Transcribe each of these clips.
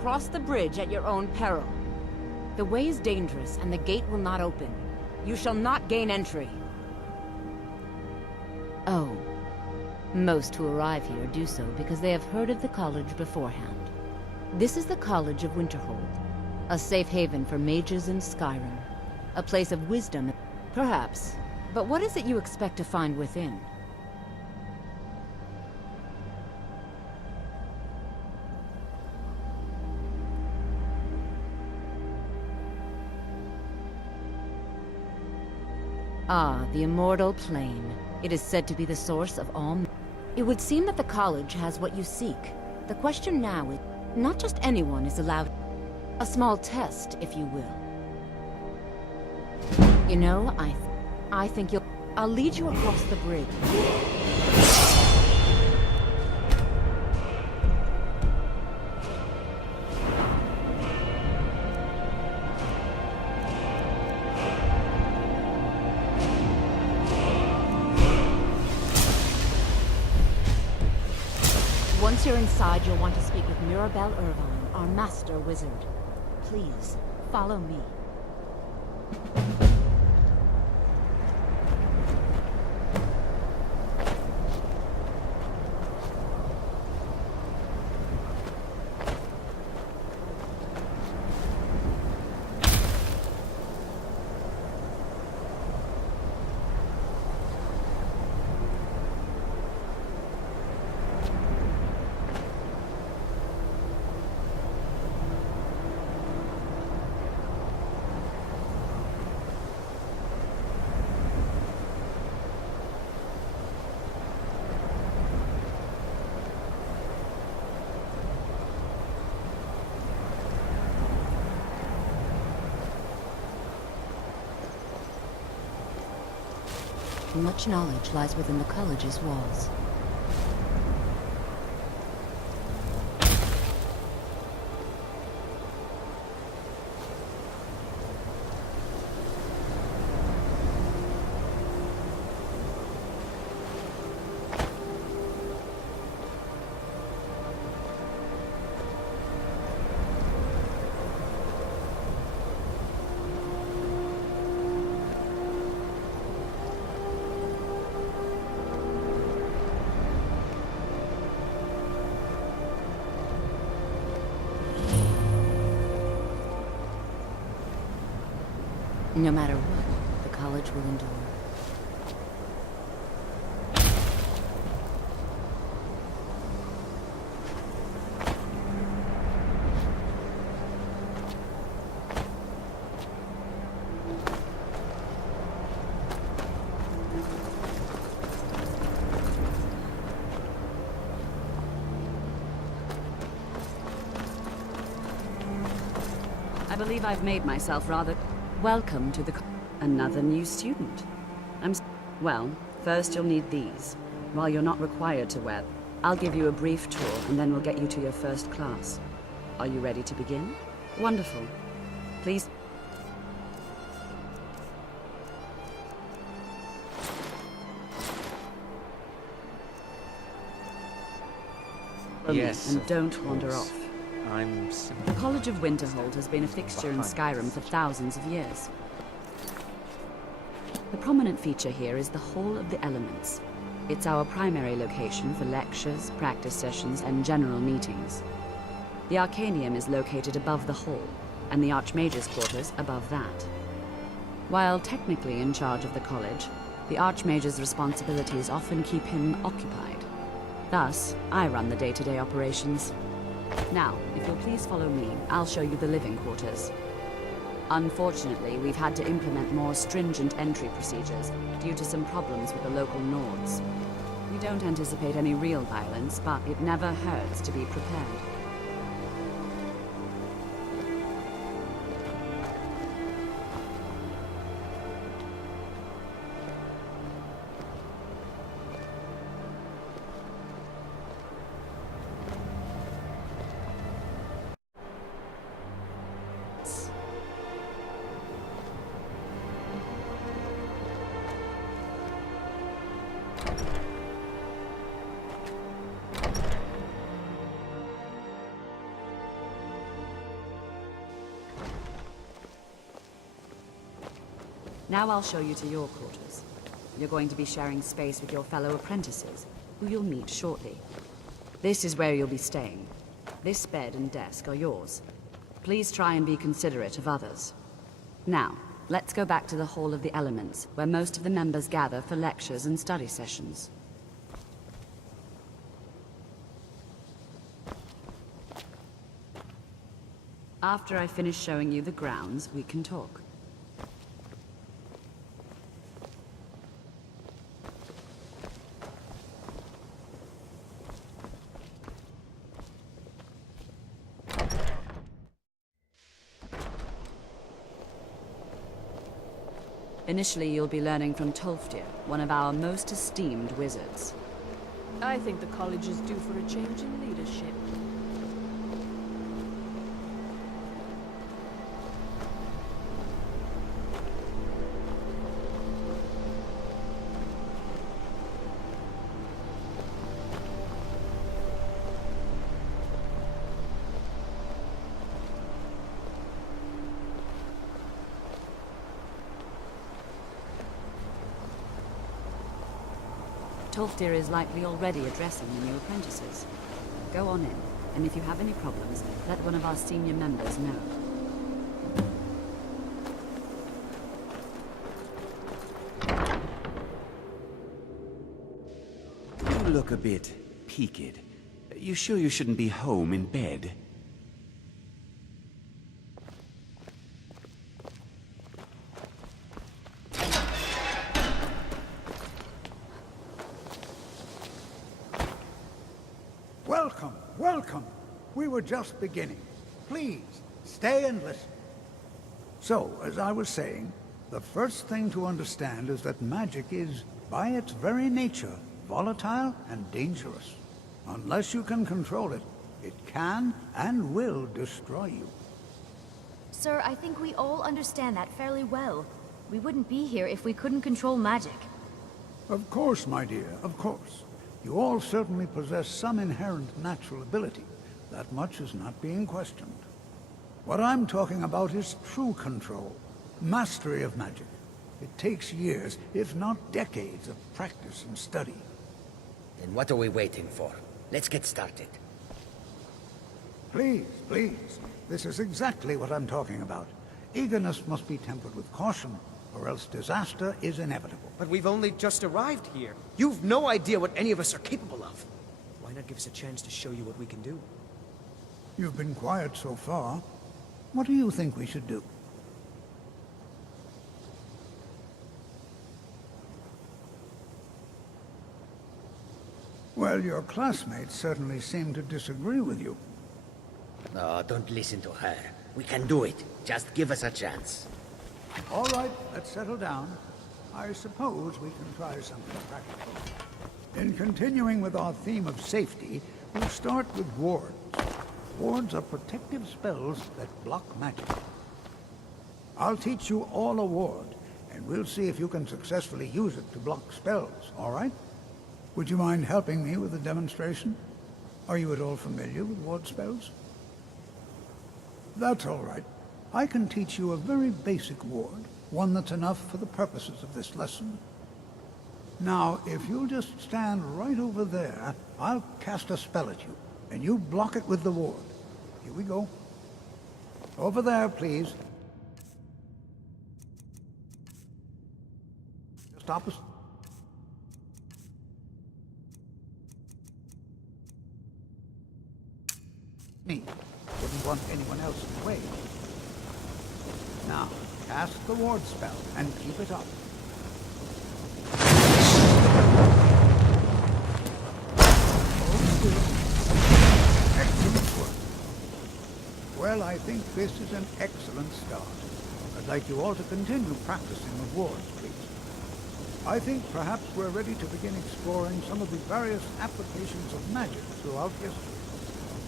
cross the bridge at your own peril. The way is dangerous, and the gate will not open. You shall not gain entry. Oh. Most who arrive here do so because they have heard of the college beforehand. This is the College of Winterhold, a safe haven for mages in Skyrim. A place of wisdom, perhaps. But what is it you expect to find within? Ah, the Immortal Plane. It is said to be the source of all... It would seem that the college has what you seek. The question now is, not just anyone is allowed... A small test, if you will. You know, I think you'll... I'll lead you across the bridge. Once you're inside, you'll want to speak with Mirabelle Irvine, our master wizard. Please, follow me. Much knowledge lies within the college's walls. No matter what, the college will endure. I believe I've made myself rather... Welcome to the... Another new student. Well, first you'll need these. While you're not required to wear... I'll give you a brief tour, and then we'll get you to your first class. Are you ready to begin? Wonderful. Please... Yes, and don't wander off. The College of Winterhold has been a fixture in Skyrim for thousands of years. The prominent feature here is the Hall of the Elements. It's our primary location for lectures, practice sessions, and general meetings. The Arcanium is located above the hall, and the Archmage's quarters above that. While technically in charge of the college, the Archmage's responsibilities often keep him occupied. Thus, I run the day-to-day operations. Now, if you'll please follow me, I'll show you the living quarters. Unfortunately, we've had to implement more stringent entry procedures due to some problems with the local Nords. We don't anticipate any real violence, but it never hurts to be prepared. Now I'll show you to your quarters. You're going to be sharing space with your fellow apprentices, who you'll meet shortly. This is where you'll be staying. This bed and desk are yours. Please try and be considerate of others. Now, let's go back to the Hall of the Elements, where most of the members gather for lectures and study sessions. After I finish showing you the grounds, we can talk. Initially, you'll be learning from Tolfdir, one of our most esteemed wizards. I think the college is due for a change in leadership. Tolfdir is likely already addressing the new apprentices. Go on in, and if you have any problems, let one of our senior members know. You look a bit peaked. You sure you shouldn't be home in bed? Welcome, welcome. We were just beginning. Please, stay and listen. So, as I was saying, the first thing to understand is that magic is, by its very nature, volatile and dangerous. Unless you can control it, it can and will destroy you. Sir, I think we all understand that fairly well. We wouldn't be here if we couldn't control magic. Of course, my dear, of course. You all certainly possess some inherent natural ability. That much is not being questioned. What I'm talking about is true control, mastery of magic. It takes years, if not decades, of practice and study. Then what are we waiting for? Let's get started. Please, please. This is exactly what I'm talking about. Eagerness must be tempered with caution, or else disaster is inevitable. But we've only just arrived here. You've no idea what any of us are capable of. Why not give us a chance to show you what we can do? You've been quiet so far. What do you think we should do? Well, your classmates certainly seem to disagree with you. No, don't listen to her. We can do it. Just give us a chance. All right, let's settle down. I suppose we can try something practical. In continuing with our theme of safety, we'll start with wards. Wards are protective spells that block magic. I'll teach you all a ward, and we'll see if you can successfully use it to block spells, all right? Would you mind helping me with the demonstration? Are you at all familiar with ward spells? That's all right. I can teach you a very basic ward, one that's enough for the purposes of this lesson. Now, if you'll just stand right over there, I'll cast a spell at you, and you block it with the ward. Here we go. Over there, please. Just opposite. Me. Wouldn't want anyone else in the way. Now, cast the ward spell and keep it up. Excellent work. Well, I think this is an excellent start. I'd like you all to continue practicing the wards, please. I think perhaps we're ready to begin exploring some of the various applications of magic throughout history.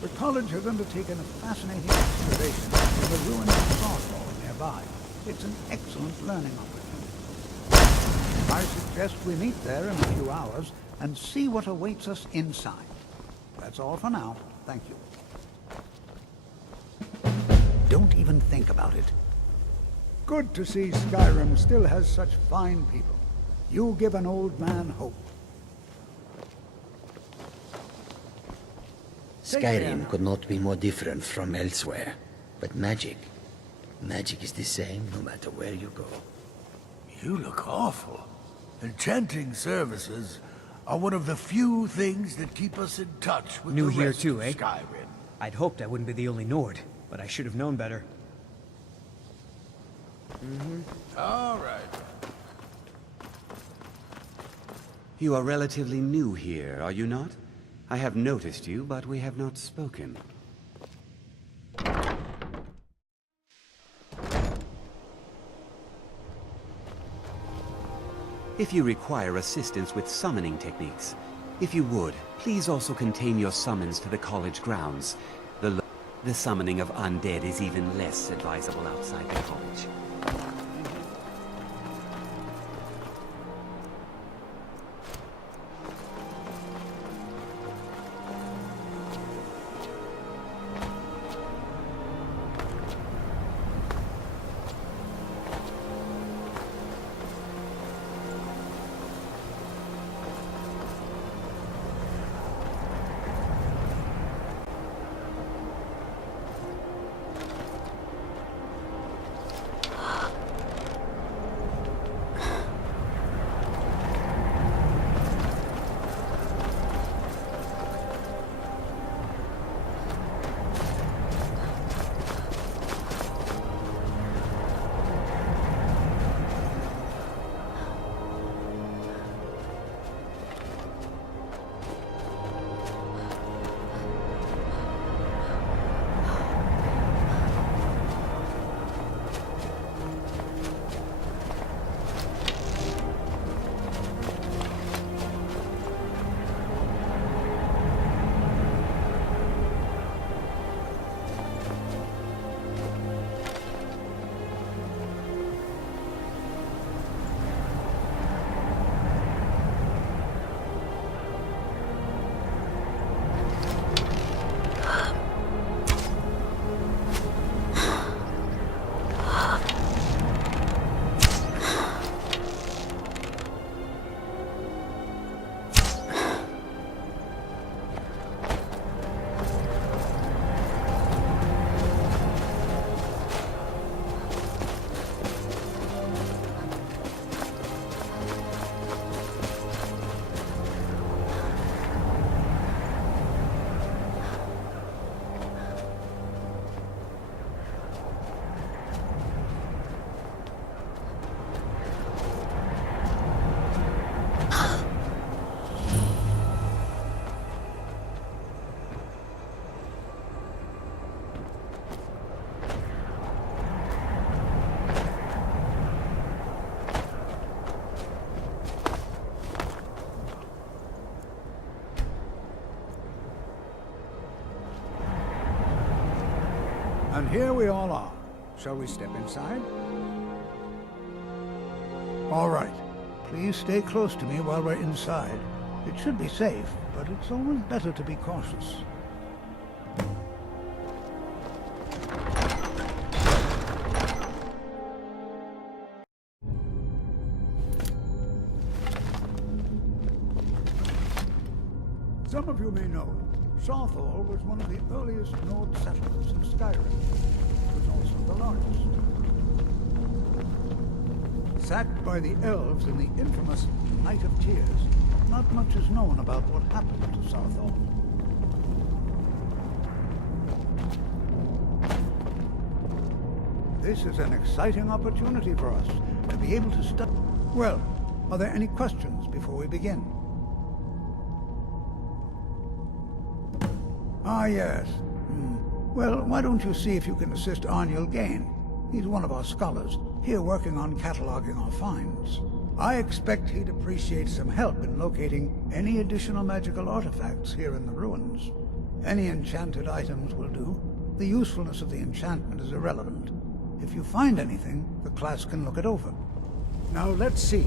The college has undertaken a fascinating excavation in the ruined Cross Hall nearby. It's an excellent learning opportunity. I suggest we meet there in a few hours and see what awaits us inside. That's all for now. Thank you. Don't even think about it. good to see Skyrim still has such fine people. You give an old man hope. Skyrim could not be more different from elsewhere. But magic is the same no matter where you go. You look awful. Enchanting services are one of the few things that keep us in touch with New the here rest too, of eh? Skyrim. I'd hoped I wouldn't be the only Nord, but I should have known better. All right. You are relatively new here, are you not? I have noticed you, but we have not spoken. If you require assistance with summoning techniques, if you would, please also contain your summons to the college grounds. The summoning of undead is even less advisable outside the college. And here we all are. Shall we step inside? All right. Please stay close to me while we're inside. It should be safe, but it's always better to be cautious. Some of you may know, Southall was one of the earliest Nord settlements in Skyrim. It was also the largest. Sacked by the elves in the infamous Night of Tears, not much is known about what happened to Southall. This is an exciting opportunity for us to be able to study. Well, are there any questions before we begin? Ah, yes. Well, why don't you see if you can assist Arniel Gain? He's one of our scholars, here working on cataloging our finds. I expect he'd appreciate some help in locating any additional magical artifacts here in the ruins. Any enchanted items will do. The usefulness of the enchantment is irrelevant. If you find anything, the class can look it over. Now let's see.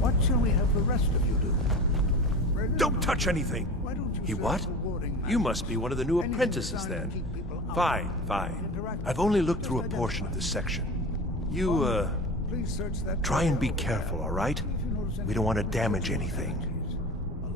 What shall we have the rest of you do? Don't touch anything! Why don't you He serve what? as a warding You master? must be one of the new Anything apprentices designed to then. keep people out Fine, and fine. interact I've only looked through a portion of this section. You, Please search that try and be over there. careful, all right? See if you notice We don't want to any damage anything.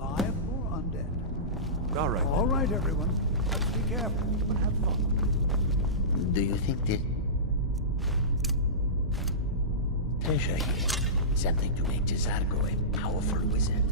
alive or undead. All right. All right, everyone. Let's be careful and have fun. Do you think that treasure here something to make Jazargo a powerful wizard?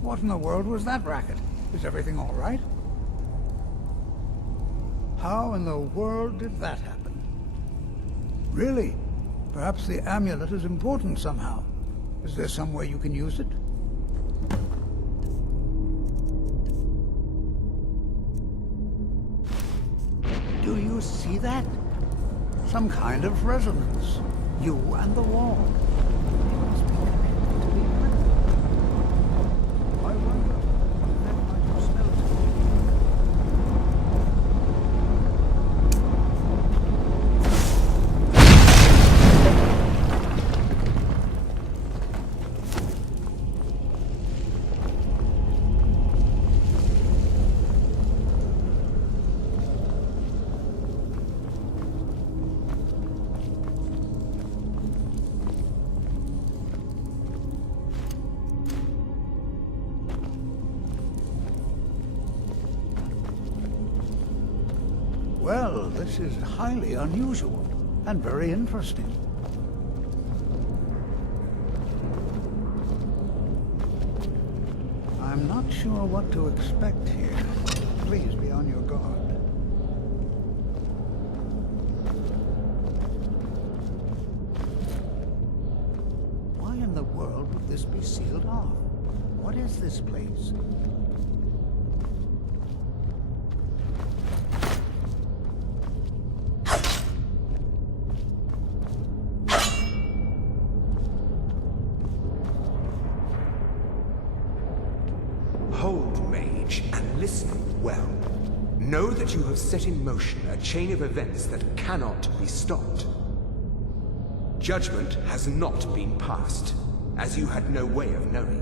What in the world was that racket? Is everything all right? How in the world did that happen? Really? Perhaps the amulet is important somehow. Is there some way you can use it? Do you see that? Some kind of resonance. You and the wall. It must be connected to the amulet. I wonder what that might have spelled to me. Well, this is highly unusual and very interesting. I'm not sure what to expect here. Please be on your guard. Why in the world would this be sealed off? What is this place? Hold, Mage, and listen well. Know that you have set in motion a chain of events that cannot be stopped. Judgment has not been passed, as you had no way of knowing.